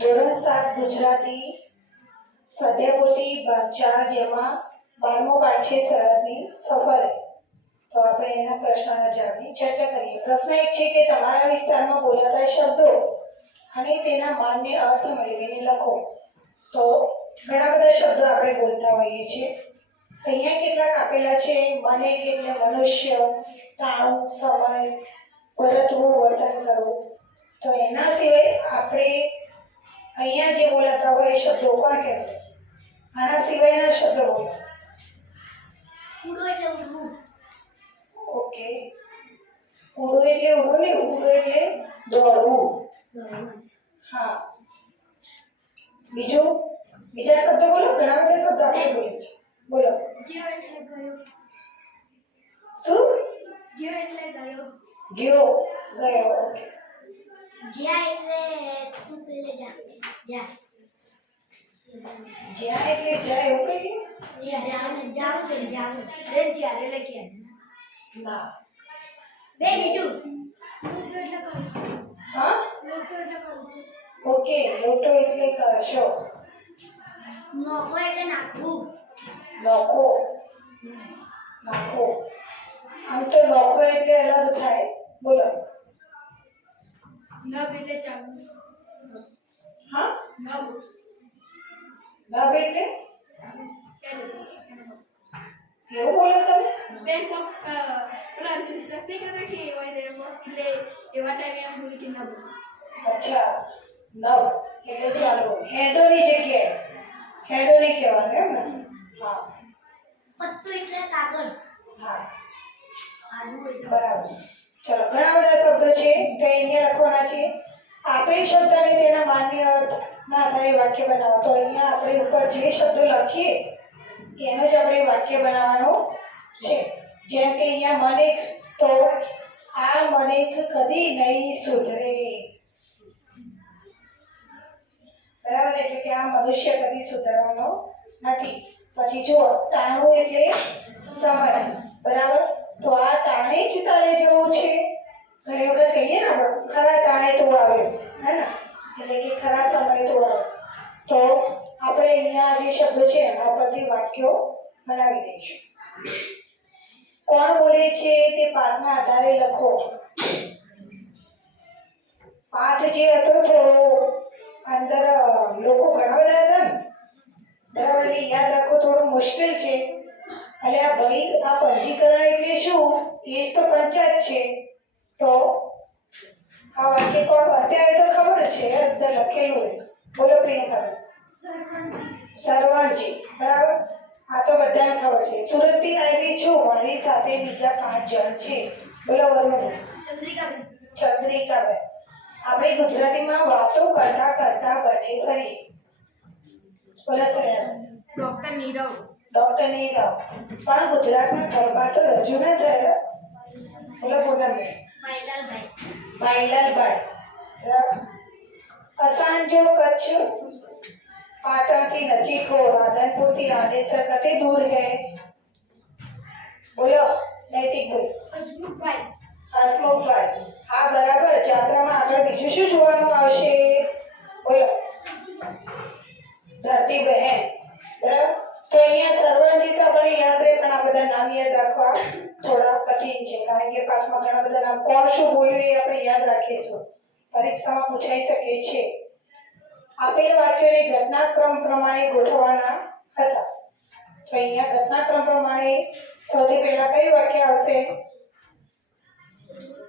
ધોરણ 7 ગુજરાતી સ્વાધ્યાય ભાગ 4 જેમાં 12મો પાઠ છે સરહદની સફરે. તો આપણે એના પ્રશ્નના જવાબની ચર્ચા કરીએ. પ્રશ્ન એક છે કે તમારા વિસ્તારમાં બોલાતા શબ્દો અને તેના માન્ય અર્થ મેળવીને લખો. તો ઘણા બધા શબ્દો આપણે બોલતા હોઈએ છીએ. અહીંયા કેટલાક આપેલા છે. મને એટલે મનુષ્ય, ટાણું, સમય, વર્તવું, વર્તન કરવું. તો એના સિવાય આપણે અહીંયા જે બોલાતા હોય એ શબ્દો કોણ કહેશે? આના સિવાયના શબ્દો બોલો. ઉડો એટલે ઉડવું. ઓકે. ઉડો એટલે ઉડવું નહીં, ઉડો એટલે દોડવું. હા. બીજા શબ્દો બોલો. ઘણા બધા શબ્દો આપણે બોલીએ છીએ. બોલો. ગયો એટલે ગયો. શું? ગયો એટલે ગયો. ગયો. ઓકે. જ્યાં એટલે તું પેલે જા. જ્યાં એટલે જાય એવું કહીએ? જાવું કે જાવું. બેન ત્યારે લખી ના. બે બીજું. લોટો એટલે કરશું. હા? લોટો એટલે કરશું. ઓકે. લોટો એટલે કરશો. નોખો એટલે નાખવું. નોખો. આમ તો નોખો એટલે અલગ થાય. બોલો. નબ એટલે ચાવું. હા? નબ નબ એટલે એવું બોલો તમે? બેન કોક પેલા વિશ્વાસ નહીં કરતા કે હોય રે એટલે એવા ટાઈમે એમ બોલી કે નબ. અચ્છા. નવ એટલે ચાલો. હેડોની જગ્યાએ હેડો નહીં કહેવાનું એમ ને? હા. પત્તું એટલે કાગળ. હા. આલુ એટલે બરાબર. ચલો, ઘણા બધા શબ્દો છે તો અહીંયા લખવાના છે. આપેલ શબ્દને તેના માન્ય અર્થના આધારે વાક્ય બનાવો. તો અહીંયા આપણે ઉપર જે શબ્દો લખીએ એનો જ આપણે વાક્ય બનાવવાનો છે. જેમ કે અહીંયા મનેક, તો આ મનેક કદી નહીં સુધરે. બરાબર. એટલે કે આ મનુષ્ય કદી સુધરવાનો નથી. પછી જુઓ, ટાણું એટલે સમય. બરાબર. તો આ ટાણે જ તારે જવું છે. ઘણી વખત કહીએ ને આપણે, ખરા ટાણે તું આવ્યો, હે ને? એટલે કે ખરા સમય તું આવ્યો. તો આપણે અહીંયા જે શબ્દો છે એના પરથી વાક્યો બનાવી દઈશું. કોણ બોલે છે તે પાઠના આધારે લખો. પાઠ જે હતો થોડો અંદર લોકો ઘણા બધા હતા ને, બરાબર. એટલે યાદ રાખો થોડું મુશ્કેલ છે. એટલે આ ભાઈ, આ પંજીકરણ એટલે શું? એ જ તો પંચાયત છે. તો આ વાક્ય કોણ? અત્યારે તો ખબર છે, અંદર લખેલું હોય. બોલો પ્રિયંકા. સરવણજી. બરાબર. આ તો બધાને ખબર છે. સુરતથી આવી છું, મારી સાથે બીજા 5 જણ છે. બોલો વરુણ. ચંદ્રિકાબેન. આપણે ગુજરાતીમાં વાતો કરતા કરતા બને કરી. બોલો શ્રેયાબેન. ડોક્ટર નીરવ. પણ ગુજરાતમાં ગરબા તો રજૂ ન થયા. બોલો પૂનમબેન. ભાઈલાલભાઈ. અસાંજો કચ્છ પાટણથી નજીક હો, રાધનપુરથી રાંદેસર કતે દૂર હૈ? બોલો નૈતિકભાઈ. હસમુખભાઈ. હા, બરાબર. જાત્રામાં આગળ બીજું શું જોવાનું આવશે? બોલો ધરતીબહેન. બરાબર. તો અહીંયા સરવણજી તો આપણે યાદ રહે, પણ આ બધા નામ યાદ રાખવા થોડા કઠિન છે. કારણ કે પાઠમાં ઘણા બધા નામ, કોણ શું બોલ્યું એ આપણે યાદ રાખીશું. પરીક્ષામાં પૂછાઈ શકે છે. આપેલ વાક્યોને ઘટનાક્રમ પ્રમાણે ગોઠવવાના હતા. તો અહીંયા ઘટનાક્રમ પ્રમાણે સૌથી પહેલા કયું વાક્ય આવશે?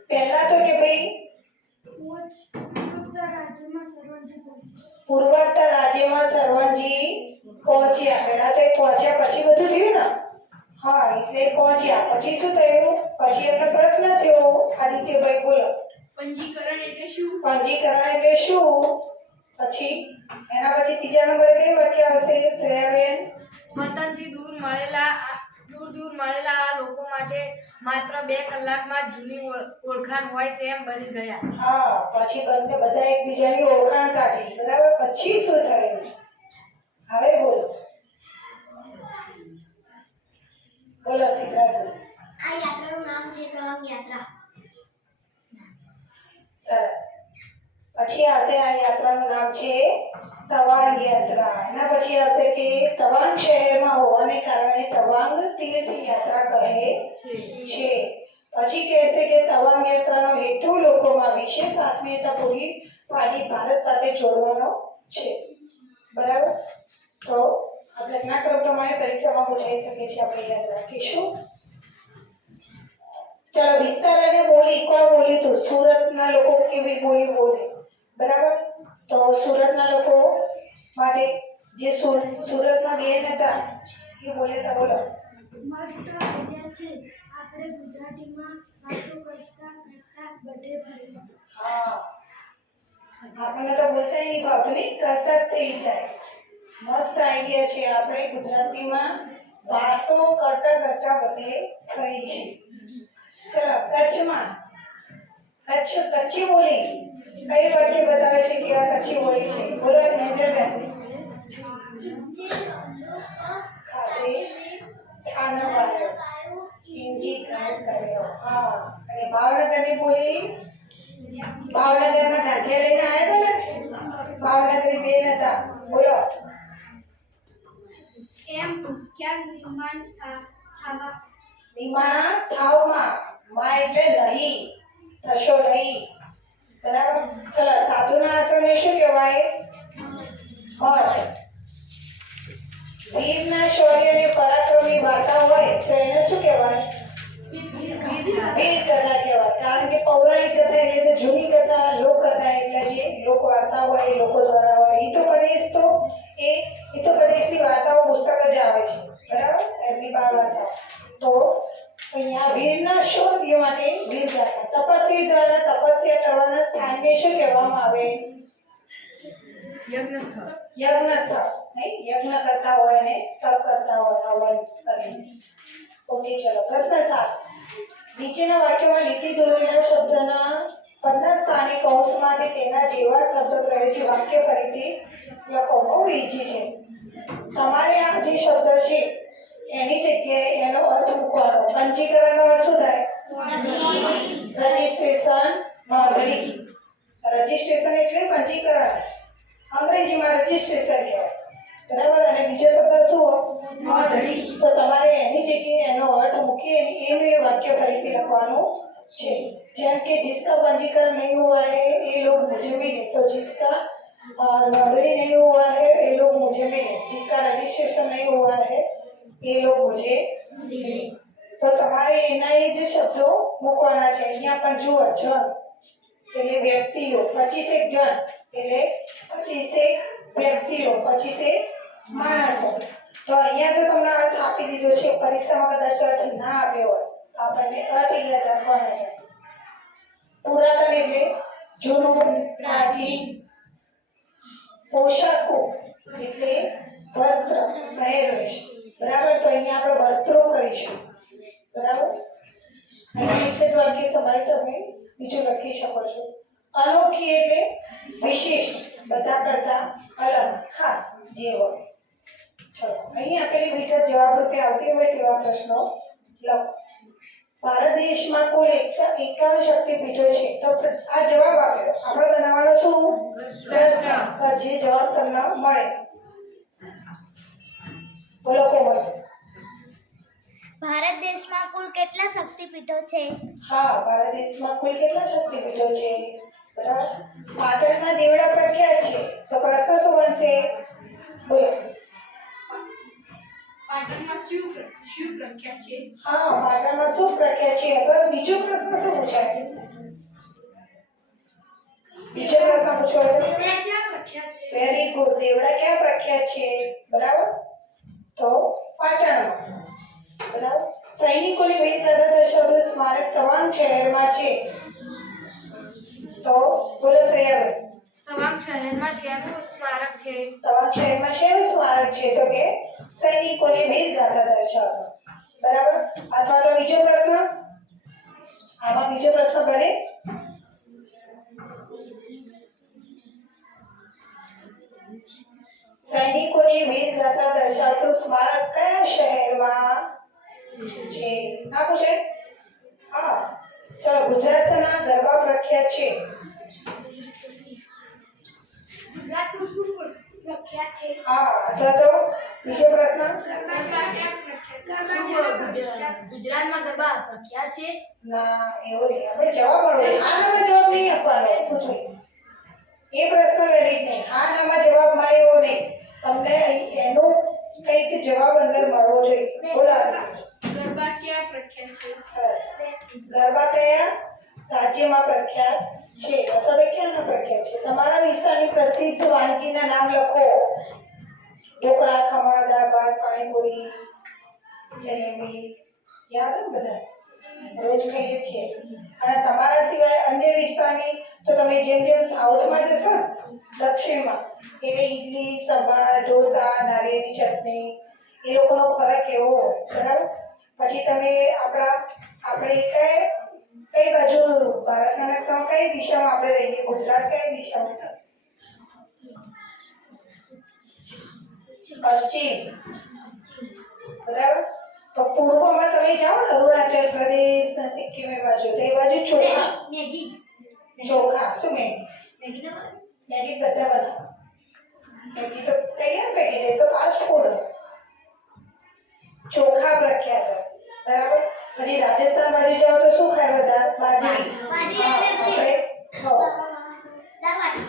પહેલા તો કે ભાઈ પૂર્વોત્તર રાજ્યમાં સરવણજી પહોંચ્યા. પહેલા તો પહોંચ્યા, પછી બધું થયું ને? હા, એટલે પહોંચ્યા. પછી શું થયું? પછી એમનો પ્રશ્ન થયો. આદિત્યભાઈ બોલો. પંજીકરણ એટલે શું? પંજીકરણ એટલે શું? પછી એના પછી ત્રીજા નંબરે કયું વાક્ય આવશે શ્રેયાબેન? વતનથી દૂર મળેલા આ લોકો માટે માત્ર 2 કલાકમાં જૂની ઓળખાણ હોય તેમ બની ગયા. હા, પછી બંને બધા એકબીજાની ઓળખાણ કાઢી. બરાબર. પછી શું થયું? હવે બોલો. બોલો સિદ્ધાર્થ. આ યાત્રાનું નામ છે કળમ યાત્રા. સરસ. પછી આવશે આ યાત્રાનું નામ છે તવાંગ યાત્રા. એના પછી આવશે કે તવાંગ શહેરમાં હોવાને કારણે તવાંગ તીર્થ યાત્રા કહે છે. પછી કહેશે કે તવાંગ યાત્રાનો હેતુ લોકોમાં વિશેષ આત્મીયતા પૂરી પાડી ભારત સાથે જોડવાનો છે. બરાબર? તો આ ઘટનાક્રમ પ્રમાણે પરીક્ષામાં પૂછાઈ શકે છે. આપણે યાદ રાખીશું. ચલો, વિસ્તાર અને બોલી. કોણ બોલી તું? સુરતના લોકો કેવી બોલી બોલે? બરાબર? તો સુરતના લોકો માટે જે સુરતના બેન હતા એ બોલે તો બોલો. મસ્ત આઈડિયા છે. આપણે ગુજરાતીમાં વાતો કરતા કરતા બધે ફરી. હા, આપણને તો બોલતા નહીં ભાવતું, નહીં કરતા જ થઈ જાય. મસ્ત આઈડિયા છે. આપણે ગુજરાતીમાં વાતો કરતા કરતા બધે ફરીએ. ચલો, કચ્છમાં કચ્છી બોલી કઈ વાક્ય બતાવે છે કે આ કચ્છી બોલી છે? બોલો એન્જલબેન. ખાધે ખાના પાયો, ઇંજી ગાય કર્યો. હા, અને ભાવનગરની બોલી, ભાવનગરના ગાંઠિયા લઈને આવ્યા હતા ને, ભાવનગરી બેન હતા. બોલો. એમ ભૂખ્યા નિર્માણ થાવા. નિમાણા થાવમાં. માં એટલે નહીં, થશો નહીં. બરાબર? ચલો, સાધુના આશ્રમને શું કહેવાય? મઠ. વીરના શૌર્ય અને પરાક્રમની વાર્તા હોય તો એને શું કહેવાય? વીર કથા કહેવાય. કારણ કે પૌરાણિક કથા એટલે તો જૂની કથા, લોકકથા એટલે જે લોક વાર્તા હોય એ લોકો દ્વારા હોય. હિતોપદેશની વાર્તાઓ પુસ્તક જ આવે છે. બરાબર? એમની બાળ વાર્તાઓ. તો અહીંયા વીરના શૌર્ય માટે વીર ગાથા. તપસ્વી દ્વારા તપસ્યા કરવાના સ્થાનને શું કહેવામાં આવે? યજ્ઞસ્થળ. યજ્ઞસ્થળ. નહીં, યજ્ઞ કરતા હોય ને તપ કરતા હોય હવન કરીને. ઓકે, ચલો. પ્રશ્ન 7. નીચેના વાક્યોમાં લીટી દોરેલા શબ્દના પદના સ્થાને કૌંસમાંથી તેના જેવા જ શબ્દ પ્રયોજી વાક્ય ફરીથી લખો. બહુ ઈઝી છે. તમારે આ જે શબ્દ છે એની જગ્યાએ એનો અર્થ મૂકવાનો. પંજીકરણનો અર્થ શું થાય? રજિસ્ટ્રેશન, નોંધણી. રજિસ્ટ્રેશન એટલે પંજીકરણ જ. અંગ્રેજીમાં રજિસ્ટ્રેશન કહેવાય. બરાબર? અને બીજો શબ્દ શું? નોંધણી. તો તમારે એની જગ્યાએ એનો અર્થ મૂકી એનું એ વાક્ય ફરીથી લખવાનું છે. જેમ કે जिसका पंजीकरण नहीं हुआ है ये लोग मुझे मिले, तो जिसका नौकरी नहीं हुआ है ये लोग मुझे मिले, जिसका रजिस्ट्रेशन नहीं हुआ है ये लोग मुझे मिले. તો તમારે એના એ જે શબ્દો મૂકવાના છે. અહીંયા પણ જુઓ, જણ એટલે વ્યક્તિઓ, 25 જણ એટલે 25 વ્યક્તિઓ, 25 માણસો. તો અહીંયા તો તમને અર્થ આપી દીધો છે. પરીક્ષામાં કદાચ અર્થ ના આપ્યો હોય તો આપણને અર્થ યાદ રાખવાના છે. પુરાતન એટલે જૂનું, પ્રાચીન. પોશાકો એટલે વસ્ત્ર, પહેરવેશ. બરાબર? તો અહીંયા આપણે વસ્ત્રો કરીશું. બરાબર? અહીંયા એક જ વાક્ય સમાય તમે બીજું લખી શકો છો. અનોખી એટલે વિશિષ્ટ, બધા કરતા અલગ, ખાસ જે હોય. ચલો, અહીં આપેલી વિગત જવાબ રૂપે આવતી હોય તેવા પ્રશ્નો લખો. ભારત દેશમાં કુલ 51 શક્તિપીઠો છે. તો આ જવાબ આપ્યો. આપણે બનાવવાનો શું? પ્રશ્ન. જે જવાબ તમને મળે. બોલો કોમલ. ભારત દેશમાં કુલ કેટલા શક્તિપીઠો છે? હા, ભારત દેશમાં કુલ કેટલા શક્તિપીઠો છે? બરાબર? પાટણના દેવડા પ્રખ્યાત છે. તો પ્રશ્ન શું બનશે? બોલો. પાટણમાં શું પ્રખ્યાત છે? હા, પાટણમાં શું પ્રખ્યાત છે? અથવા બીજો પ્રશ્ન શું પૂછાય? બીજો પ્રશ્ન પૂછવાય તો દેવડા ક્યાં પ્રખ્યાત છે? Very good. દેવડા ક્યાં પ્રખ્યાત છે? બરાબર? તો પાટણમાં. બરાબર? સૈનિકોની વીરગાથા દર્શાવતું સ્મારક તવાંગ શહેરમાં છે. તો બોલો શ્રેયાબેન. તવાંગ શહેરમાં શેનું સ્મારક છે? તવાંગ શહેરમાં શેનું સ્મારક છે? તો કે સૈનિકોની વીરગાથા દર્શાવતો. બરાબર? અથવા તો બીજો પ્રશ્ન, આમાં બીજો પ્રશ્ન બને. સૈનિકોની વીરગાથા દર્શાવતું સ્મારક કયા શહેરમાં છે? ના પૂછે? હા, ચલો. ગુજરાતના ગરબા પ્રખ્યાત છે. પ્રખ્યાત છે? હા, અથવા તો બીજો પ્રશ્ન. ગુજરાતમાં ગરબા પ્રખ્યાત છે? ના, એવું નહીં. આપણે જવાબ મળવો. હા નામાં જવાબ નહીં આપવાનો. પૂછો. એ પ્રશ્ન વેલિડ નહીં. હા નામાં જવાબ મળે એવો નહીં. તમને એનો કંઈક જવાબ અંદર મળવો જોઈએ. બોલો આપણે. ગરબા ક્યાં પ્રખ્યાત છે? સરસ. ગરબા કયા રાજ્યમાં પ્રખ્યાત છે અથવા તો ક્યાંના પ્રખ્યાત છે? તમારા વિસ્તારની પ્રસિદ્ધ વાનગીના નામ લખો. ઢોકળા, ખમણ, દાળ ભાત, પાણીપુરી, જલેબી. યાદ ને બધા? રોજ ખાઈએ છીએ. અને તમારા સિવાય અન્ય વિસ્તારની તો તમે જેમ જેમ સાઉથમાં જશો ને દક્ષિણમાં એટલે ઈડલી, સંભાર, ઢોસા, નારિયેળની ચટણી એ લોકોનો ખોરાક એવો હોય. બરાબર? પછી તમે આપણે કઈ બાજુ ભારતના નકશામાં કઈ દિશામાં આપણે રહીએ? ગુજરાત કઈ દિશામાં? પશ્ચિમ. બરાબર? તો પૂર્વમાં તમે જાઓ ને અરુણાચલ પ્રદેશ ને સિક્કિમ એ બાજુ તો એ બાજુ ચોખા. મેગી. ચોખા શું મેગી? મેગી ના બને? મેગી બધા બનાવે. મેગી તો તૈયાર પેકેટ એ તો ફાસ્ટ ફૂડ. ચોખા પ્રખ્યાત હોય. બરાબર? પછી રાજસ્થાન બાજુ જાઓ તો શું ખાય બધા? બાજરી. હા, આપણે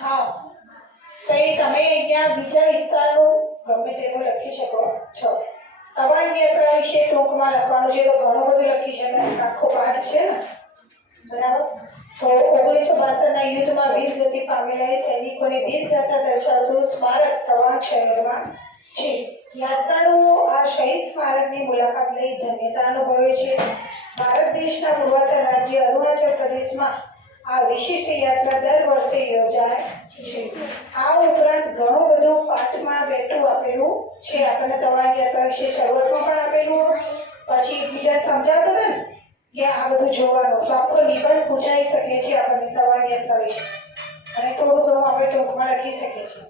હા. તો એ તમે અહીંયા બીજા વિસ્તારનું ગમે તેનું લખી શકો છો. તવાંગ યાત્રા વિશે ટૂંકમાં લખવાનું છે તો ઘણું બધું લખી શકાય. આખો પાઠ છે ને. બરાબર? તો 1962ના યુદ્ધમાં વીરગતિ પામેલા સૈનિકોની વીરગાથા દર્શાવતું સ્મારક તવાંગ શહેરમાં છે. યાત્રાળુઓ આ શહીદ સ્મારકની મુલાકાત લઈ ધન્યતા અનુભવે છે. ભારત દેશના પૂર્વોત્તર રાજ્ય અરુણાચલ પ્રદેશમાં આ વિશિષ્ટ યાત્રા દર વર્ષે યોજાય છે. આ ઉપરાંત ઘણું બધું પાઠમાં બેઠું આપેલું છે. આપણને તવાંગ યાત્રા વિશે શરૂઆતમાં પણ આપેલું. પછી એકબીજા સમજાવતા હતા ને કે આ બધું જોવાનું તો આપણો નિબંધ પૂછાઈ શકે છે આપણને તવાંગ યાત્રા વિશે. અને થોડું ઘણું આપણે ટૂંકમાં લખી શકીએ છીએ.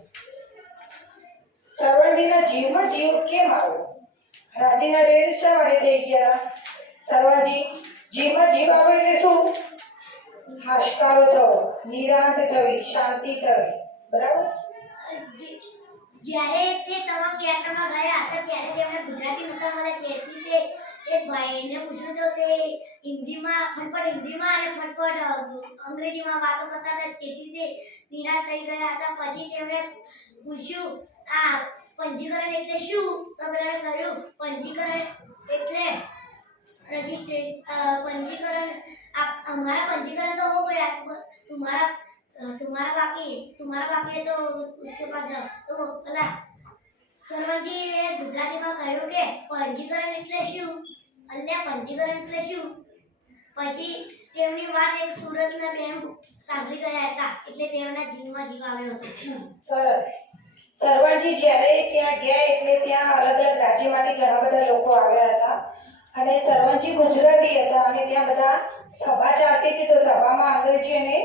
સરવણજીના જીવમાં જીવ કેમ આવ્યો? રાજીના રેડ શા માટે થઈ ગયા? સરવણજી જીવમાં જીવ આવે એટલે શું? હાશકારો થવો, નિરાંત થવી, શાંતિ થવી. બરાબર? જ્યારે તે તવાંગ યાત્રામાં ગયા હતા ત્યારે તેમને ગુજરાતી નહોતા મળે તેથી તે એક ભાઈને પૂછ્યું તો તે હિન્દીમાં અને ફટફટ અંગ્રેજીમાં વાતો કરતા હતા તેથી તે નિરાશ થઈ ગયા હતા. પછી તેમણે પૂછ્યું આ પંજીકરણ એટલે શું? તો પેલાને કહ્યું પંજીકરણ એટલે पंजीकरण हमारा पंजीकरण तो हो गया, तुम्हारा बाकी है तो उसके पास जाओ. तो પેલા સરવણજીએ ગુજરાતીમાં કહ્યું કે પંજીકરણ એટલે શું? અલ્યા પંજીકરણ એટલે શું? પછી તેમની વાત એક સુરતના બેન સાંભળી ગયા હતા એટલે તેમના જીવમાં જીવ આવ્યો હતો. સરસ. સરવણજી જ્યારે ત્યાં ગયા એટલે ત્યાં અલગ અલગ રાજ્યમાંથી ઘણા બધા લોકો આવ્યા હતા અને સરવણજી ગુજરાતી હતા અને ત્યાં બધા સભા ચાલતી હતી તો સભામાં અંગ્રેજી અને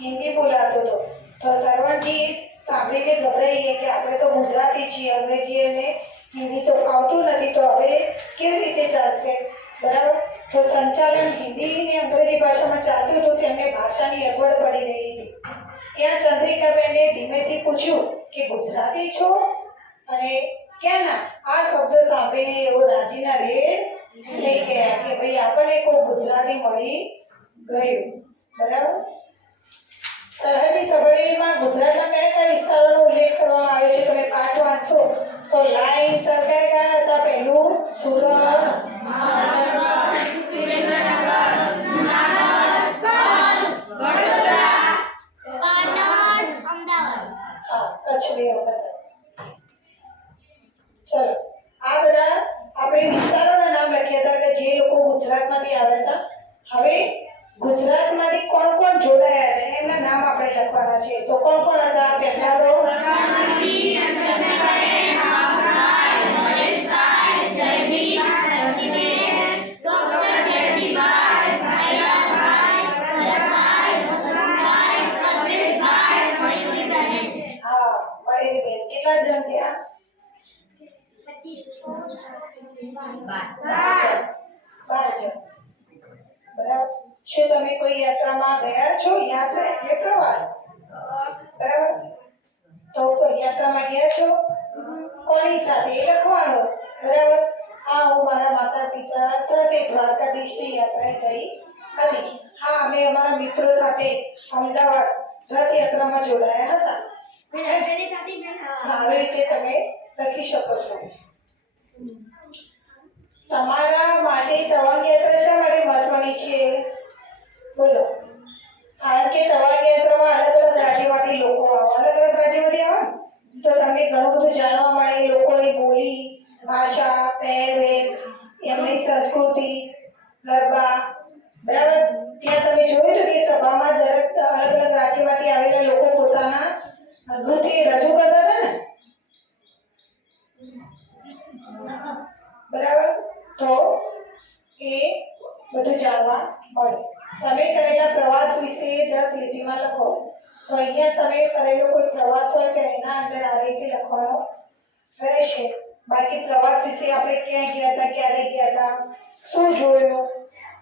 હિન્દી બોલાતો હતો. તો સરવણજી સાંભળીને ગભરાઈ ગયા કે આપણે તો ગુજરાતી છીએ, અંગ્રેજી અને હિન્દી તો ફાવતું નથી તો હવે કેવી રીતે ચાલશે? બરાબર? તો સંચાલન હિન્દી અને અંગ્રેજી ભાષામાં ચાલતું હતું તેમને ભાષાની અગવડ પડી રહી હતી. ત્યાં ચંદ્રિકાબેને ધીમેથી પૂછ્યું કે ગુજરાતી છો અને ક્યાંના? આ શબ્દ સાંભળીને એવો રાજીના રેડ થઈ ગયા કે ભાઈ આપણને કોઈ ગુજરાતી મળી ગયું. બરાબર? સરહદી સબરીમાં ગુજરાતના કયા કયા વિસ્તારોનો ઉલ્લેખ કરવામાં આવ્યો છે? તમે પાઠ વાંચો તો લાઈન સરકારે કયા હતા? પહેલું સુરત, કચ્છ બે વખત. ચલો આ બધા આપણે વિસ્તારોના નામ લખ્યા હતા કે જે લોકો ગુજરાતમાંથી આવ્યા હતા. હવે ગુજરાતમાંથી કોણ કોણ જોડાયા હતા એમના નામ આપણે લખવાના છે. તો કોણ કોણ હતા? પહેલા તો કેટલા જણ થયા? 12 જણ. બરાબર? શું તમે કોઈ યાત્રામાં ગયા છો? યાત્રા એટલે પ્રવાસ. બરાબર? તો કોઈ યાત્રા યાત્રામાં જોડાયા હતા. ટ્રેનની સાથે બેન આવી રીતે તમે લખી શકો છો. તમારા માટે તવાંગ યાત્રા શા માટે મહત્વની છે? બોલો. કારણ કે તવાંગ યાત્રામાં અલગ અલગ રાજ્યમાંથી લોકો આવે. અલગ અલગ રાજ્યમાંથી આવે ને તો તમને ઘણું બધું જાણવા મળે. લોકોની બોલી, ભાષા, પહેરવેશ, એમની સંસ્કૃતિ, ગરબા. બરાબર. ત્યાં તમે જોયું કે સભામાં દરેક અલગ અલગ રાજ્યમાંથી આવેલા લોકો પોતાના નૃત્ય રજૂ કરતા હતા ને. બરાબર. તો એ બધું જાણવા મળે. તમે કરેલા પ્રવાસ વિશે 10 લીટીમાં લખો. તો અહીંયા તમે કરેલો કોઈ પ્રવાસ હોય તો એના અંદર આ રીતે લખવાનો રહેશે. બાકી પ્રવાસ વિશે આપણે ક્યાં ગયા હતા, ક્યારે ગયા હતા, શું જોયું,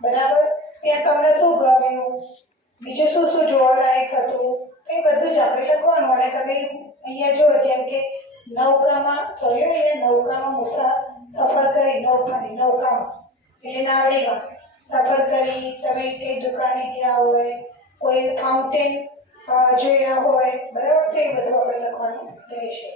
બરાબર, ત્યાં તમને શું ગમ્યું, બીજું શું શું જોવાલાયક હતું, એ બધું જ આપણે લખવાનું. અને તમે અહીંયા જો જેમ કે નૌકામાં સફર કરી, નૌકામાં એટલે નાવડીમાં સફર કરી, તમે કઈ દુકાને ગયા હોય, કોઈ ફાઉન્ટેન જોયા હોય, બરાબર, તો એ બધું આપણે લખવાનું રહેશે.